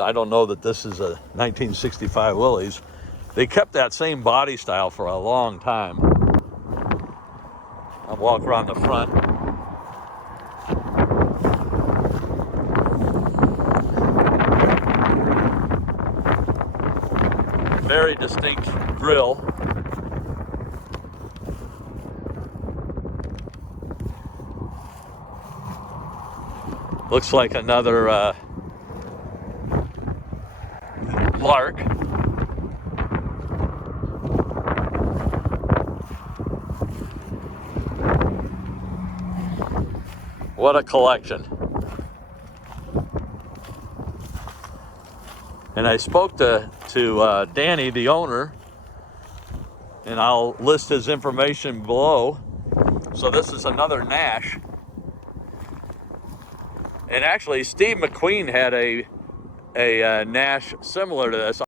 I don't know that this is a 1965 Willys. They kept that same body style for a long time. I'll walk around the front. Very distinct grill. Looks like another Lark. What a collection. And I spoke to Danny, the owner, and I'll list his information below. So this is another Nash. And actually, Steve McQueen had a Nash similar to this.